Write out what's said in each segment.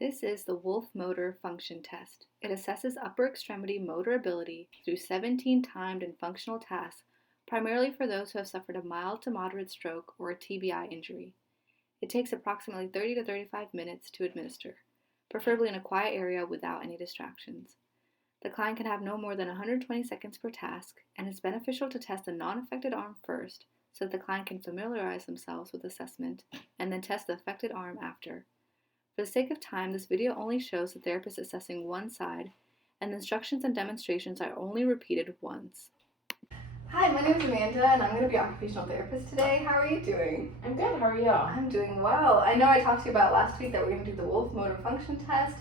This is the Wolf Motor Function Test. It assesses upper extremity motor ability through 17 timed and functional tasks, primarily for those who have suffered a mild to moderate stroke or a TBI injury. It takes approximately 30 to 35 minutes to administer, preferably in a quiet area without any distractions. The client can have no more than 120 seconds per task, and it's beneficial to test the non-affected arm first so that the client can familiarize themselves with assessment and then test the affected arm after. For the sake of time, this video only shows the therapist assessing one side, and the instructions and demonstrations are only repeated once. Hi, my name is Amanda, and I'm going to be your occupational therapist today. How are you doing? I'm good. How are you? I'm doing well. I know I talked to you about last week that we're going to do the Wolf Motor Function Test.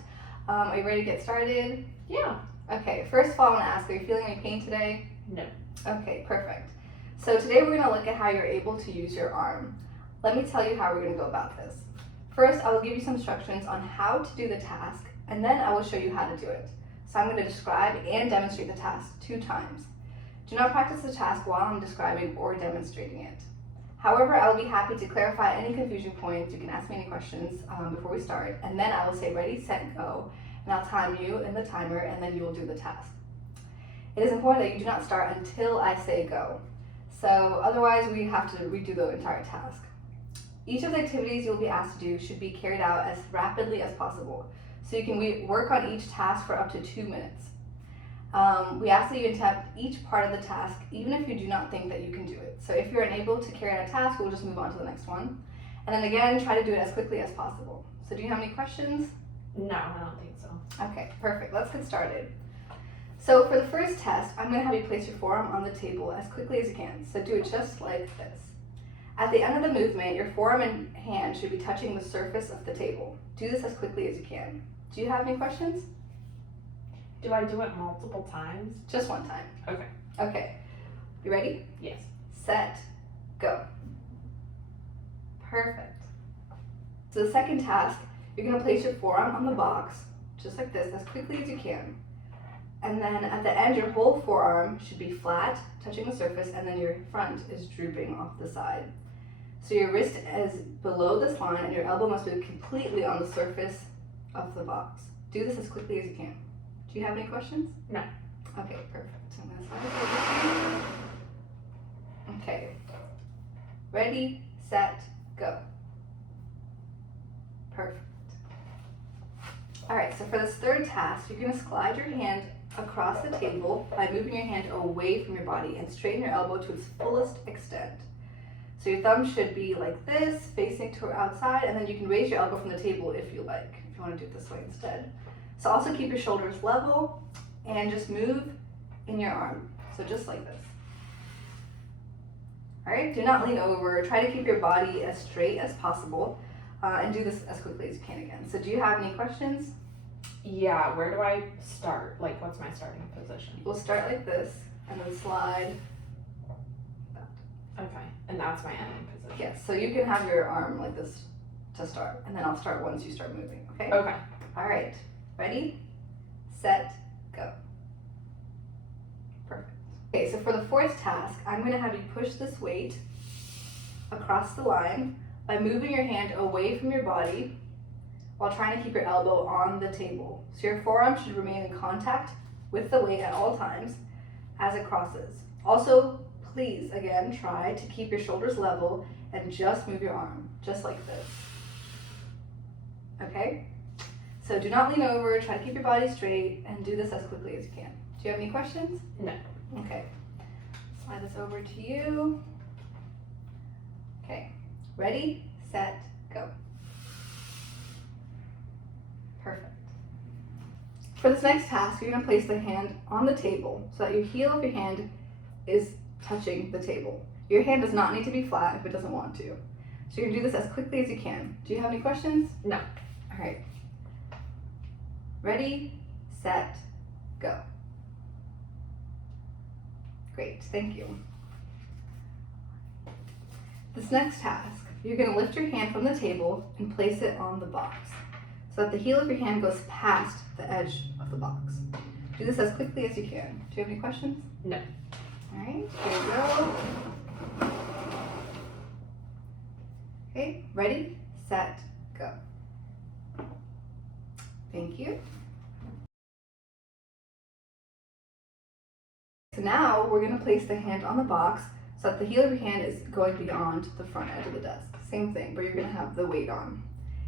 Are you ready to get started? Yeah. Okay, first of all, I want to ask, are you feeling any pain today? No. Okay, perfect. So today we're going to look at how you're able to use your arm. Let me tell you how we're going to go about this. First, I will give you some instructions on how to do the task, and then I will show you how to do it. So I'm going to describe and demonstrate the task 2 times. Do not practice the task while I'm describing or demonstrating it. However, I will be happy to clarify any confusion points. You can ask me any questions before we start, and then I will say ready, set, go, and I'll time you in the timer, and then you will do the task. It is important that you do not start until I say go. So otherwise, we have to redo the entire task. Each of the activities you will be asked to do should be carried out as rapidly as possible. So you can work on each task for up to 2 minutes. We ask that you attempt each part of the task, even if you do not think that you can do it. So if you're unable to carry out a task, we'll just move on to the next one. And then again, try to do it as quickly as possible. So do you have any questions? No, I don't think so. Okay, perfect. Let's get started. So for the first test, I'm going to have you place your forearm on the table as quickly as you can. So do it just like this. At the end of the movement, your forearm and hand should be touching the surface of the table. Do this as quickly as you can. Do you have any questions? Do I do it multiple times? Just one time. Okay. Okay. You ready? Yes. Set, go. Perfect. So the second task, you're going to place your forearm on the box, just like this, as quickly as you can. And then at the end, your whole forearm should be flat, touching the surface, and then your front is drooping off the side. So your wrist is below this line, and your elbow must be completely on the surface of the box. Do this as quickly as you can. Do you have any questions? No. Okay, perfect. So I'm going to slide this over to you. Okay. Ready, set, go. Perfect. All right, so for this third task, you're going to slide your hand across the table by moving your hand away from your body and straighten your elbow to its fullest extent. So your thumb should be like this, facing to outside, and then you can raise your elbow from the table if you like, if you want to do it this way instead. So also keep your shoulders level and just move in your arm. So just like this. All right, do not lean over. Try to keep your body as straight as possible and do this as quickly as you can again. So do you have any questions? Yeah, where do I start? Like, what's my starting position? We'll start like this and then slide. Okay, and that's my ending position. Yes, so you can have your arm like this to start, and then I'll start once you start moving, okay? Okay. All right, ready, set, go. Perfect. Okay, so for the fourth task, I'm going to have you push this weight across the line by moving your hand away from your body while trying to keep your elbow on the table. So your forearm should remain in contact with the weight at all times as it crosses. Also, please, again, try to keep your shoulders level and just move your arm, just like this. Okay? So do not lean over, try to keep your body straight, and do this as quickly as you can. Do you have any questions? No. Okay. Slide this over to you. Okay. Ready, set, go. Perfect. For this next task, you're going to place the hand on the table so that your heel of your hand is touching the table. Your hand does not need to be flat if it doesn't want to. So you're going to do this as quickly as you can. Do you have any questions? No. All right. Ready, set, go. Great, thank you. This next task, you're going to lift your hand from the table and place it on the box so that the heel of your hand goes past the edge of the box. Do this as quickly as you can. Do you have any questions? No. All right, here we go. Okay, ready, set, go. Thank you. So now we're going to place the hand on the box so that the heel of your hand is going beyond the front edge of the desk. Same thing, but you're going to have the weight on.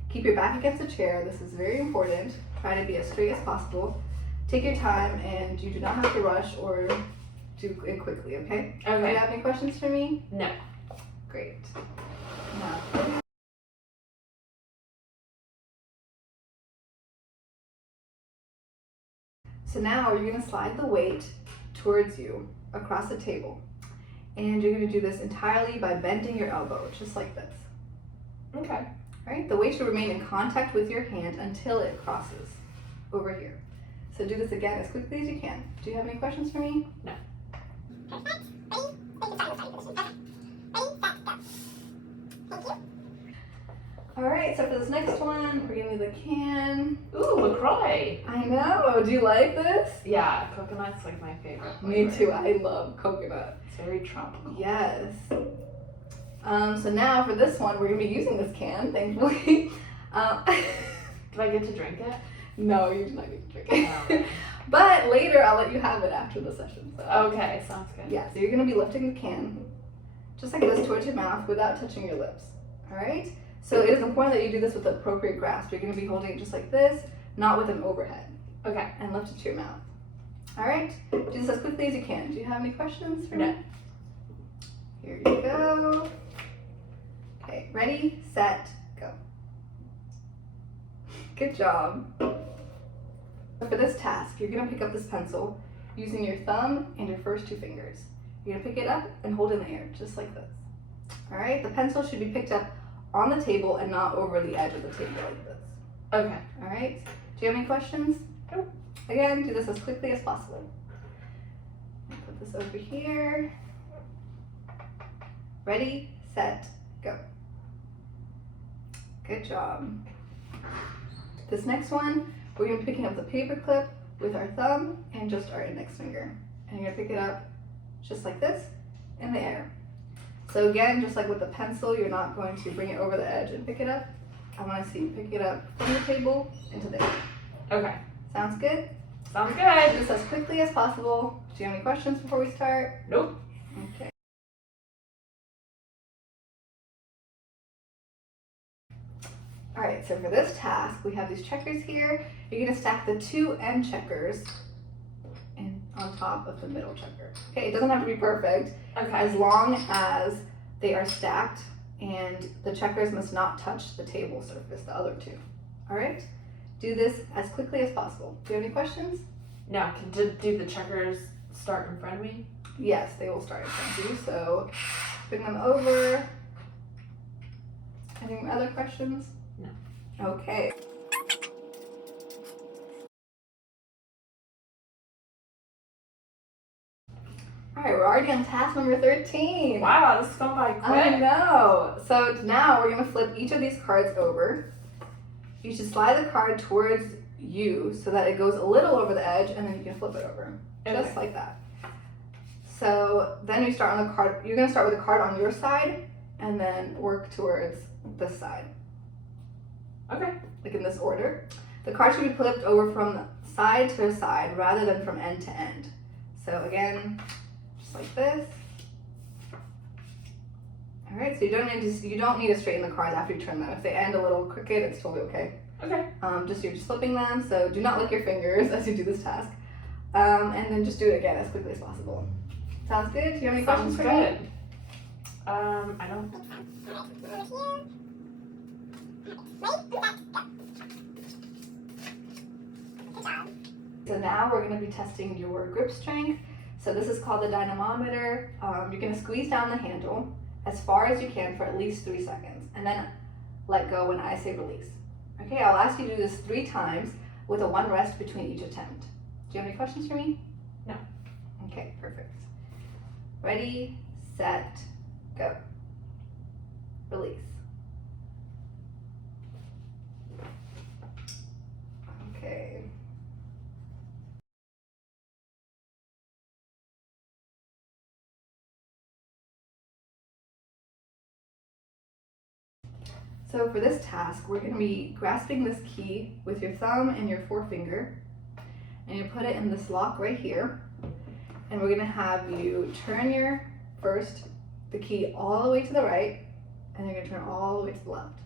Keep your back against the chair. This is very important. Try to be as straight as possible. Take your time, and you do not have to rush or do it quickly, okay? Do Okay. you have any questions for me? No. Great. Now, so now you're going to slide the weight towards you across the table. And you're going to do this entirely by bending your elbow, just like this. Okay. Right? The weight should remain in contact with your hand until it crosses over here. So do this again as quickly as you can. Do you have any questions for me? No. Alright, so for this next one, we're gonna do the can. Ooh, LaCroix. I know, do you like this? Yeah, coconut's like my favorite. Me flavor. too, I love coconut. It's very tropical. Yes. So now for this one, we're gonna be using this can, thankfully. Do I get to drink it? No, you're not going to drink Oh, it. okay. But later, I'll let you have it after the session. So. Okay, sounds good. Yeah, so you're going to be lifting the can just like this towards your mouth without touching your lips. All right? So it is important that you do this with the appropriate grasp. You're going to be holding it just like this, not with an overhead. Okay. And lift it to your mouth. All right? Do this as quickly as you can. Do you have any questions for No. me? Here you go. Okay, ready, set, go. Good job. For this task, you're gonna pick up this pencil using your thumb and your first two fingers. You're gonna pick it up and hold it in the air, just like this. All right, the pencil should be picked up on the table and not over the edge of the table like this. Okay. All right, do you have any questions? Nope. Again, do this as quickly as possible. Put this over here. Ready, set, go. Good job. This next one, we're going to be picking up the paper clip with our thumb and just our index finger. And you're going to pick it up just like this in the air. So again, just like with the pencil, you're not going to bring it over the edge and pick it up. I want to see you pick it up from the table into the air. Okay. Sounds good? Sounds Do good. this as quickly as possible. Do you have any questions before we start? Nope. Okay. All right, so for this task, we have these checkers here. You're gonna stack the two end checkers on top of the middle checker. Okay, it doesn't have to be perfect, Okay. as long as they are stacked and the checkers must not touch the table surface, the other two. All right? Do this as quickly as possible. Do you have any questions? Now, do the checkers start in front of me? Yes, they will start in front of you, so bring them over. Any other questions? No. Okay. All right, we're already on task number 13. Wow, this is going by quick. I know. So now we're gonna flip each of these cards over. You should slide the card towards you so that it goes a little over the edge, and then you can flip it over, just Okay. like that. So then you start on the card. You're gonna start with the card on your side, and then work towards this side, Okay. like in this order. The card should be flipped over from side to side rather than from end to end. So again, just like this. All right, so you don't need to straighten the cards after you turn them. If they end a little crooked, it's totally okay. Okay. You're just flipping them, so do not lick your fingers as you do this task. And then just do it again as quickly as possible. Sounds good? Do you have any questions Sounds for me? good. I don't. So now we're going to be testing your grip strength. So this is called the dynamometer. You're going to squeeze down the handle as far as you can for at least 3 seconds, and then let go when I say release. Okay, I'll ask you to do this 3 times with a 1 rest between each attempt. Do you have any questions for me? No. Okay, perfect. Ready, set, go. Release. Okay. So for this task, we're going to be grasping this key with your thumb and your forefinger, and you put it in this lock right here, and we're going to have you turn the key all the way to the right, and you're going to turn all the way to the left,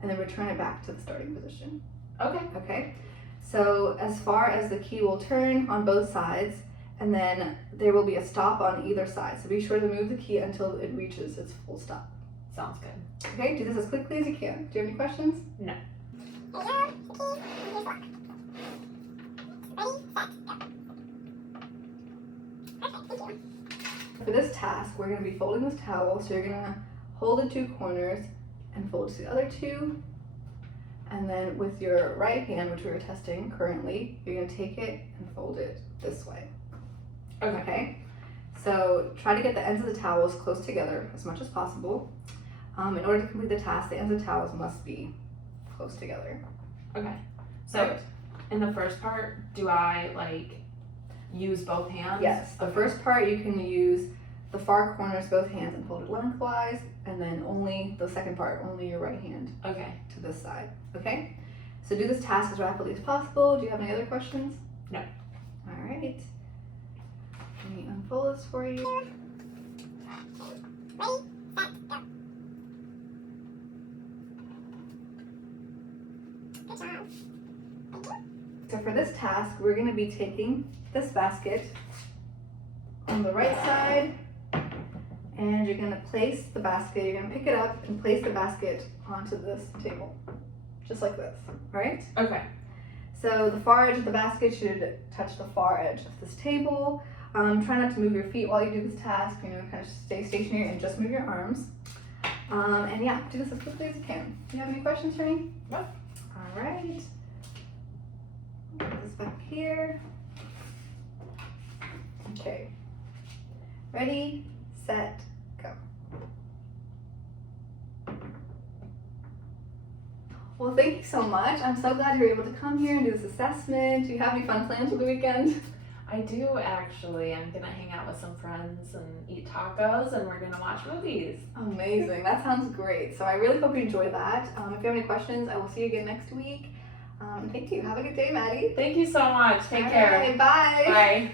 and then return it back to the starting position. Okay. Okay? So as far as the key will turn on both sides, and then there will be a stop on either side. So be sure to move the key until it reaches its full stop. Sounds good. Okay, do this as quickly as you can. Do you have any questions? No. For this task, we're going to be folding this towel. So you're going to hold the two corners and fold to the other two. And then with your right hand, which we were testing currently, you're going to take it and fold it this way. Okay? So try to get the ends of the towels close together as much as possible. In order to complete the task, the ends of the towels must be close together. Okay. So in the first part, do I use both hands? Yes. The first part you can use the far corners, both hands, and fold it lengthwise, and then only the second part, only your right hand Okay. to this side. Okay? So do this task as rapidly as possible. Do you have any other questions? No. All right. Let me unfold this for you. So for this task, we're going to be taking this basket on the right side, and you're going to place the basket, you're going to pick it up and place the basket onto this table, just like this, right? Okay. So the far edge of the basket should touch the far edge of this table. Try not to move your feet while you do this task, kind of stay stationary and just move your arms. And yeah, do this as quickly as you can. Do you have any questions for me? No. All right. Put this back here. Okay. Ready, set, go. Well, thank you so much. I'm so glad you were able to come here and do this assessment. Do you have any fun plans for the weekend? I do actually. I'm gonna hang out with some friends and eat tacos, and we're gonna watch movies. Amazing. That sounds great. So I really hope you enjoy that. If you have any questions, I will see you again next week. Thank you. Have a good day, Maddie. Thank you so much. Take All care. right, bye. Bye.